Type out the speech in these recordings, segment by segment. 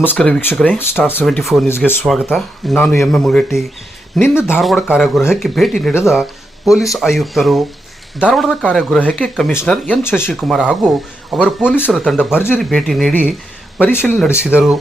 ನಮಸ್ಕಾರ ವೀಕ್ಷಕರೇ star seventy four ನ್ಯೂಸ್ಗೆ ಸ್ವಾಗತ. ನಾನು ಎಂ ಎಂ ಮುಗಟ್ಟಿ ನಿನ್ನೆ ಧಾರವಾಡ ಕಾರ್ಯಗೃಹಕ್ಕೆ ಭೇಟಿ ನೀಡಿದ ಪೊಲೀಸ್ ಆಯುಕ್ತರು. ಧಾರವಾಡದ ಕಾರ್ಯಗೃಹಕ್ಕೆ ಕಮಿಷನರ್ ಎನ್ ಶಶಿಕುಮಾರ್ ಹಾಗೂ ಅವರ ಪೊಲೀಸರ ತಂಡ ಭರ್ಜರಿ ಭೇಟಿ ನೀಡಿ ಪರಿಶೀಲನೆ ನಡೆಸಿದರು.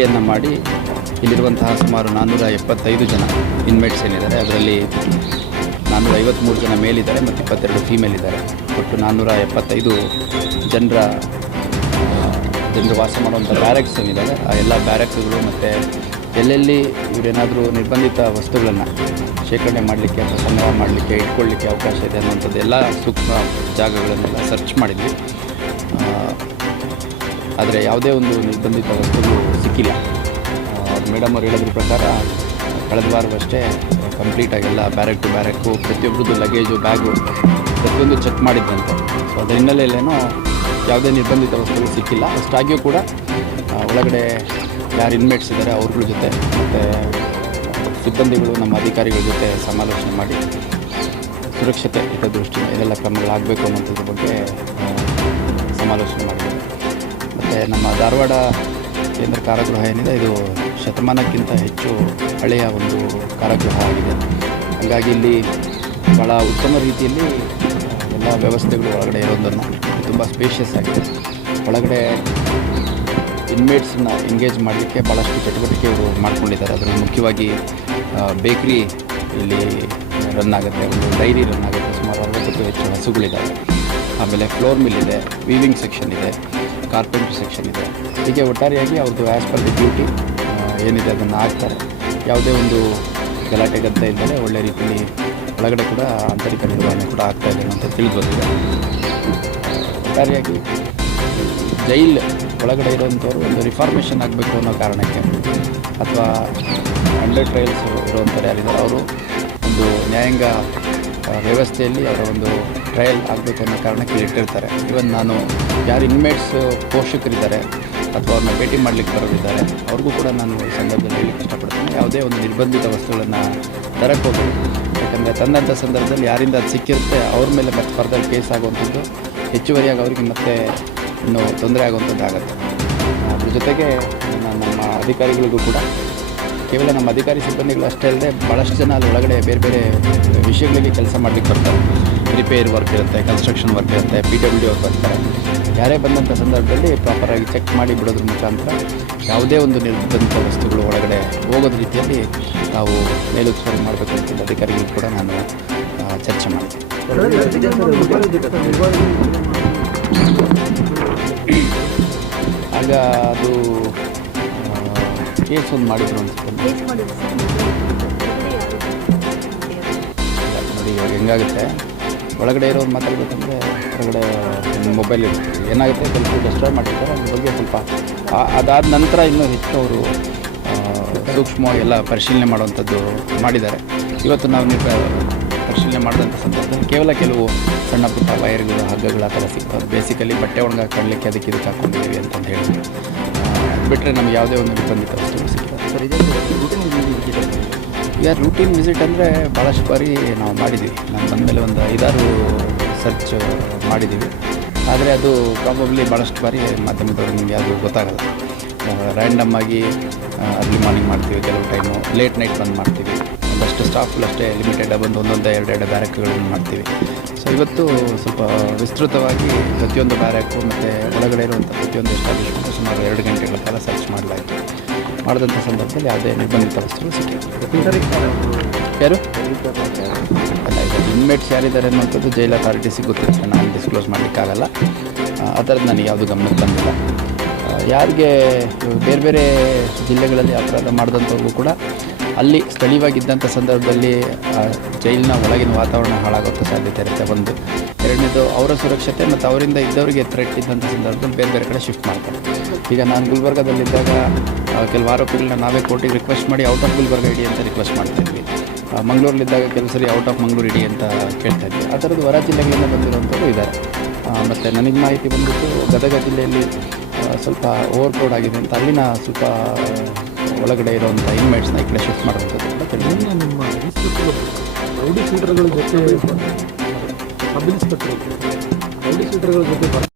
ದಾಳಿಯನ್ನು ಮಾಡಿ ಇಲ್ಲಿರುವಂತಹ ಸುಮಾರು ನಾನ್ನೂರ ಎಪ್ಪತ್ತೈದು ಜನ ಇನ್ಮೇಟ್ಸ್ ಏನಿದ್ದಾರೆ, ಅದರಲ್ಲಿ ನಾನ್ನೂರ ಐವತ್ತ್ಮೂರು ಜನ ಮೇಲಿದ್ದಾರೆ ಮತ್ತು ಇಪ್ಪತ್ತೆರಡು ಫೀಮೇಲ್ ಇದ್ದಾರೆ. ಒಟ್ಟು ನಾನ್ನೂರ ಎಪ್ಪತ್ತೈದು ಜನರ ಜನರು ವಾಸ ಮಾಡುವಂಥ ಬ್ಯಾರೆಕ್ಸ್ ಏನಿದ್ದಾರೆ ಆ ಎಲ್ಲ ಬ್ಯಾರೆಕ್ಸ್ಗಳು ಮತ್ತು ಎಲ್ಲೆಲ್ಲಿ ಇವರೇನಾದರೂ ನಿರ್ಬಂಧಿತ ವಸ್ತುಗಳನ್ನು ಶೇಖರಣೆ ಮಾಡಲಿಕ್ಕೆ ಅಥವಾ ಸಂಗ್ರಹ ಮಾಡಲಿಕ್ಕೆ, ಇಟ್ಕೊಳ್ಳಿಕ್ಕೆ ಅವಕಾಶ ಇದೆ ಅನ್ನುವಂಥದ್ದು ಎಲ್ಲ ಸೂಕ್ಷ್ಮ ಜಾಗಗಳನ್ನೆಲ್ಲ ಸರ್ಚ್ ಮಾಡಿದ್ವಿ. ಆದರೆ ಯಾವುದೇ ಒಂದು ನಿರ್ಬಂಧಿತ ವಸ್ತುಗಳು ಸಿಕ್ಕಿಲ್ಲ. ಮೇಡಮ್ ಅವ್ರು ಹೇಳಿದ್ರ ಪ್ರಕಾರ ಕಳೆದ ವಾರವಷ್ಟೇ ಕಂಪ್ಲೀಟಾಗೆಲ್ಲ ಬ್ಯಾರೆಕ್ ಟು ಬ್ಯಾರೆಕ್ಕು ಪ್ರತಿಯೊಬ್ಬರದ್ದು ಲಗೇಜು, ಬ್ಯಾಗು ಪ್ರತಿಯೊಂದು ಚೆಕ್ ಮಾಡಿದ್ದಂತೆ. ಸೊ ಅದರ ಹಿನ್ನೆಲೆಯಲ್ಲೇನೋ ಯಾವುದೇ ನಿರ್ಬಂಧಿತ ವಸ್ತುಗಳು ಸಿಕ್ಕಿಲ್ಲ. ಅಷ್ಟಾಗಿಯೂ ಕೂಡ ಒಳಗಡೆ ಯಾರು ಇನ್ಮೇಟ್ಸ್ ಇದ್ದಾರೆ ಅವ್ರಗಳ ಜೊತೆ ಮತ್ತು ಸಿಬ್ಬಂದಿಗಳು ನಮ್ಮ ಅಧಿಕಾರಿಗಳ ಜೊತೆ ಸಮಾಲೋಚನೆ ಮಾಡಿ ಸುರಕ್ಷತೆ ಹಿತದೃಷ್ಟಿಯಿಂದ ಇದೆಲ್ಲ ಕ್ರಮಗಳಾಗಬೇಕು ಅನ್ನೋಂಥದ್ರ ಬಗ್ಗೆ ಸಮಾಲೋಚನೆ ಮಾಡಿದ್ದಾರೆ ಮತ್ತು ನಮ್ಮ ಧಾರವಾಡ ಕೇಂದ್ರ ಕಾರಾಗೃಹ ಏನಿದೆ, ಇದು ಶತಮಾನಕ್ಕಿಂತ ಹೆಚ್ಚು ಹಳೆಯ ಒಂದು ಕಾರಾಗೃಹ ಆಗಿದೆ. ಹಾಗಾಗಿ ಇಲ್ಲಿ ಭಾಳ ಉತ್ತಮ ರೀತಿಯಲ್ಲಿ ಎಲ್ಲ ವ್ಯವಸ್ಥೆಗಳು ಒಳಗಡೆ ಇರೋದನ್ನು ತುಂಬ ಸ್ಪೇಷಿಯಸ್ ಆಗಿದೆ. ಒಳಗಡೆ ಇನ್ಮೇಟ್ಸನ್ನ ಎಂಗೇಜ್ ಮಾಡಲಿಕ್ಕೆ ಭಾಳಷ್ಟು ಚಟುವಟಿಕೆ ಇವರು ಮಾಡ್ಕೊಂಡಿದ್ದಾರೆ. ಅದರಲ್ಲಿ ಮುಖ್ಯವಾಗಿ ಬೇಕ್ರಿ ಇಲ್ಲಿ ರನ್ ಆಗುತ್ತೆ. ಒಂದು ಡೈರಿ ರನ್ ಆಗುತ್ತೆ. ಸುಮಾರು ಅರವತ್ತಕ್ಕೂ ಹೆಚ್ಚು ಹಸುಗಳಿದ್ದಾವೆ ಆಮೇಲೆ ಫ್ಲೋರ್ ಮಿಲ್ ಇದೆ ವೀವಿಂಗ್ ಸೆಕ್ಷನ್ ಇದೆ. ಕಾರ್ಪೆಂಟ್ರಿ ಸೆಕ್ಷನ್ ಇದೆ. ಹೀಗೆ ಒಟ್ಟಾರೆಯಾಗಿ ಅವ್ರದ್ದು ಆ್ಯಸ್ ಪರ್ ದಿ ಡ್ಯೂಟಿ ಏನಿದೆ ಅದನ್ನು ಹಾಕ್ತಾರೆ. ಯಾವುದೇ ಒಂದು ಗಲಾಟೆ ಗದ್ದೆ ಇಲ್ಲದೆ ಒಳ್ಳೆ ರೀತಿಯಲ್ಲಿ ಒಳಗಡೆ ಕೂಡ ಆಂತರಿಕ ನಿರ್ವಹಣೆ ಕೂಡ ಆಗ್ತಾ ಇದೆ ಅಂತ ತಿಳಿದು ಒಟ್ಟಾರೆಯಾಗಿ ಜೈಲ್ ಒಳಗಡೆ ಇರೋವಂಥವ್ರು ಒಂದು ರಿಫಾರ್ಮೇಷನ್ ಆಗಬೇಕು ಅನ್ನೋ ಕಾರಣಕ್ಕೆ ಅಥವಾ ಅಂಡರ್ ಟ್ರಯಲ್ಸ್ ಇರುವಂಥವ್ರು ಯಾರಿದ್ದಾರೆ ಅವರು ಒಂದು ನ್ಯಾಯಾಂಗ ವ್ಯವಸ್ಥೆಯಲ್ಲಿ ಅವರ ಒಂದು ಟ್ರಯಲ್ ಆಗಬೇಕು ಅನ್ನೋ ಕಾರಣಕ್ಕೆ ಇಟ್ಟಿರ್ತಾರೆ. ಇವನ್ ನಾನು ಯಾರು ಇನ್ಮೇಟ್ಸ್ ಪೋಷಕರಿದ್ದಾರೆ ಅಥವಾ ಅವ್ರನ್ನ ಭೇಟಿ ಮಾಡಲಿಕ್ಕೆ ಬರೋದಿದ್ದಾರೆ ಅವ್ರಿಗೂ ಕೂಡ ನಾನು ಈ ಸಂದರ್ಭದಲ್ಲಿ ಹೇಳಲಿಕ್ಕೆ ಇಷ್ಟಪಡ್ತೀನಿ. ಯಾವುದೇ ಒಂದು ನಿರ್ಬಂಧಿತ ವಸ್ತುಗಳನ್ನು ತರಕ್ಕೆ ಹೋಗಲಿ ಯಾಕಂದರೆ ತಂದಂಥ ಸಂದರ್ಭದಲ್ಲಿ ಯಾರಿಂದ ಅದು ಸಿಕ್ಕಿರುತ್ತೆ, ಅವ್ರ ಮೇಲೆ ಮತ್ತೆ ಫರ್ದರ್ ಕೇಸ್ ಆಗುವಂಥದ್ದು ಹೆಚ್ಚುವರಿಯಾಗಿ ಅವರಿಗೆ ಮತ್ತೆ ಇನ್ನು ತೊಂದರೆ ಆಗುವಂಥದ್ದು ಆಗುತ್ತೆ. ಅದ್ರ ಜೊತೆಗೆ ನಮ್ಮ ಅಧಿಕಾರಿಗಳಿಗೂ ಕೂಡ, ಕೇವಲ ನಮ್ಮ ಅಧಿಕಾರಿ ಸಿಬ್ಬಂದಿಗಳು ಅಷ್ಟೇ ಅಲ್ಲದೆ ಭಾಳಷ್ಟು ಜನ ಅಲ್ಲಿ ಒಳಗಡೆ ಬೇರೆ ಬೇರೆ ವಿಷಯಗಳಿಗೆ ಕೆಲಸ ಮಾಡಲಿಕ್ಕೆ ಬರ್ತಾರೆ. ರಿಪೇರ್ ವರ್ಕ್ ಇರುತ್ತೆ ಕನ್ಸ್ಟ್ರಕ್ಷನ್ ವರ್ಕ್ ಇರುತ್ತೆ ಪಿ ಡಬ್ಲ್ಯೂ ಅವ್ರು ಬರ್ತಾರೆ. ಯಾರೇ ಬಂದಂಥ ಸಂದರ್ಭದಲ್ಲಿ ಪ್ರಾಪರಾಗಿ ಚೆಕ್ ಮಾಡಿ ಬಿಡೋದ್ರ ಮುಖಾಂತರ ಯಾವುದೇ ಒಂದು ನಿರ್ಬಂಧಿತ ವಸ್ತುಗಳು ಒಳಗಡೆ ಹೋಗೋದ ರೀತಿಯಲ್ಲಿ ನಾವು ಮೇಲುಸ್ತುವಾರಿ ಮಾಡಬೇಕು ಅಂತ ಅಧಿಕಾರಿಗಳು ಕೂಡ ನಾನು ಚರ್ಚೆ ಮಾಡಿದೆ ಆಗ ಅದು ಕೇಸ್ ಒಂದು ಮಾಡಿದ್ರು ಅನ್ಸುತ್ತೆ ನೋಡಿ ಇವಾಗ ಹೆಂಗಾಗುತ್ತೆ. ಒಳಗಡೆ ಇರೋರು ಮಾತಾಡ್ಬೇಕಂದ್ರೆ ಹೊರಗಡೆ ಮೊಬೈಲ್ ಏನಾಗುತ್ತೆ ಸ್ವಲ್ಪ ಡಿಸ್ಟರ್ಬ್ ಮಾಡಿರ್ತಾರೆ ಅದ್ರ ಬಗ್ಗೆ ಸ್ವಲ್ಪ ಅದಾದ ನಂತರ ಇನ್ನೂ ಹೆಚ್ಚು ಅವರು ಸೂಕ್ಷ್ಮವಾಗಿ ಎಲ್ಲ ಪರಿಶೀಲನೆ ಮಾಡುವಂಥದ್ದು ಮಾಡಿದ್ದಾರೆ. ಇವತ್ತು ನಾವು ಪರಿಶೀಲನೆ ಮಾಡಿದಂಥ ಸಂದರ್ಭದಲ್ಲಿ ಕೇವಲ ಕೆಲವು ಸಣ್ಣ ಪುಟ್ಟ ವೈರ್ಗಳು, ಹಗ್ಗಗಳು ಆ ಥರ ಸಿಗ್ತವೆ. ಬೇಸಿಕಲಿ ಬಟ್ಟೆ ಒಣಗಾಕೊಳ್ಳಿಕ್ಕೆ ಅದಕ್ಕೆ ಇದಕ್ಕೆ ಹಾಕ್ಕೊಂಡಿದ್ದೀವಿ ಅಂತಂದು ಹೇಳಿ ಬಿಟ್ಟರೆ ನಮ್ಗೆ ಯಾವುದೇ ಒಂದು ನಿರ್ಬಂಧಿತ ವಸ್ತುಗಳು ಸಿಗ್ತವೆ ಸರ್ ಇದೆ ರೂಟಿನ್ ವಿಸಿಟ್ ಅಂದರೆ ಭಾಳಷ್ಟು ಬಾರಿ ನಾವು ಮಾಡಿದ್ದೀವಿ. ನಾನು ಬಂದಮೇಲೆ ಒಂದು ಐದಾರು ಸರ್ಚ್ ಮಾಡಿದ್ದೀವಿ. ಆದರೆ ಅದು ಪ್ರಾಬಬ್ಲಿ ಭಾಳಷ್ಟು ಬಾರಿ ಮಾಧ್ಯಮದವ್ರಿಗೆ ನಿಮಗೆ ಅದು ಗೊತ್ತಾಗಲ್ಲ. ರ್ಯಾಂಡಮ್ ಆಗಿ ಅರ್ಲಿ ಮಾರ್ನಿಂಗ್ ಮಾಡ್ತೀವಿ, ಕೆಲವು ಟೈಮು ಲೇಟ್ ನೈಟ್ ಬಂದು ಮಾಡ್ತೀವಿ. ಒಂದಷ್ಟು ಸ್ಟಾಫ್ಗಳು ಅಷ್ಟೇ ಲಿಮಿಟೆಡ್ ಬಂದು ಒಂದೊಂದು, ಎರಡು ಎರಡು ಬ್ಯಾರಕ್ಗಳನ್ನು ಮಾಡ್ತೀವಿ. ಸೊ ಇವತ್ತು ಸ್ವಲ್ಪ ವಿಸ್ತೃತವಾಗಿ ಪ್ರತಿಯೊಂದು ಬ್ಯಾರಕ್ಕು ಮತ್ತು ಒಳಗಡೆ ಇರುವಂಥ ಪ್ರತಿಯೊಂದು ಎಷ್ಟಾಗಿ ಸುಮಾರು ಎರಡು ಗಂಟೆಗಳ ಕಾಲ ಸರ್ಚ್ ಮಾಡಲಾಯಿತು. ಮಾಡಿದಂಥ ಸಂದರ್ಭದಲ್ಲಿ ಯಾವುದೇ ನಿರ್ಬಂಧಿತ ವಸ್ತುಗಳು ಯಾರು? ಅಲ್ಲ ಇದು ಇನ್ಮೇಟ್ಸ್ ಯಾರಿದ್ದಾರೆ ಅನ್ನೋಂಥದ್ದು ಜೈಲ್ ಅಥಾರಿಟೀಸಿಗೆ ಗೊತ್ತಿರುತ್ತೆ ನಾನು ಡಿಸ್ಕ್ಲೋಸ್ ಮಾಡಲಿಕ್ಕಾಗಲ್ಲ ಆ, ಥರದ್ದು ನನಗೆ ಯಾವುದು ಗಮನಕ್ಕೆ ಬಂದಿಲ್ಲ. ಯಾರಿಗೆ ಬೇರೆ ಬೇರೆ ಜಿಲ್ಲೆಗಳಲ್ಲಿ ಅಪರಾಧ ಮಾಡಿದಂಥವ್ರಿಗೂ ಕೂಡ ಅಲ್ಲಿ ಸ್ಥಳೀಯವಾಗಿದ್ದಂಥ ಸಂದರ್ಭದಲ್ಲಿ ಜೈಲಿನ ಒಳಗಿನ ವಾತಾವರಣ ಹಾಳಾಗೋಕ್ಕೆ ಸಾಧ್ಯತೆ ಇರುತ್ತೆ. ಒಂದು, ಎರಡನೇದು ಅವರ ಸುರಕ್ಷತೆ ಮತ್ತು ಅವರಿಂದ ಇದ್ದವರಿಗೆ ಥ್ರೆಟ್ ಇದ್ದಂಥ ಸಂದರ್ಭದಲ್ಲಿ ಬೇರೆ ಬೇರೆ ಕಡೆ ಶಿಫ್ಟ್ ಮಾಡ್ತಾರೆ. ಈಗ ನಾನು ಗುಲ್ಬರ್ಗದಲ್ಲಿದ್ದಾಗ ಕೆಲವು ಆರೋಪಿಗಳನ್ನ ನಾವೇ ಕೋರ್ಟಿಗೆ ರಿಕ್ವೆಸ್ಟ್ ಮಾಡಿ ಔಟ್ ಆಫ್ ಗುಲ್ಬರ್ಗ ಇಡಿ ಅಂತ ರಿಕ್ವೆಸ್ಟ್ ಮಾಡ್ತಾಯಿದ್ವಿ ಮಂಗಳೂರಲ್ಲಿದ್ದಾಗ ಕೆಲವು ಸರಿ ಔಟ್ ಆಫ್ ಮಂಗಳೂರು ಇಡಿ ಅಂತ ಕೇಳ್ತಾ ಇದ್ವಿ. ಆ ಥರದ್ದು ಹೊರ ಜಿಲ್ಲೆಗಳಿಂದ ಬಂದಿರುವಂಥವ್ರು ಇದ್ದಾರೆ. ಮತ್ತು ನನಗೆ ಮಾಹಿತಿ ಬಂದ್ಬಿಟ್ಟು ಗದಗ ಜಿಲ್ಲೆಯಲ್ಲಿ ಸ್ವಲ್ಪ ಓವರ್ ಕ್ರೌಡ್ ಆಗಿದೆ ಅಂತ ಅಲ್ಲಿನ ಸ್ವಲ್ಪ ಒಳಗಡೆ ಇರೋಂಥ ಇನ್ಮೇಟ್ಸ್ನ ಈ ಕಡೆ ಶಿಫ್ಟ್ ಮಾಡಬೇಕು ಅಂತ ರೌಡಿ ಜೊತೆ ಸಬ್ ರೌಡಿ ಜೊತೆ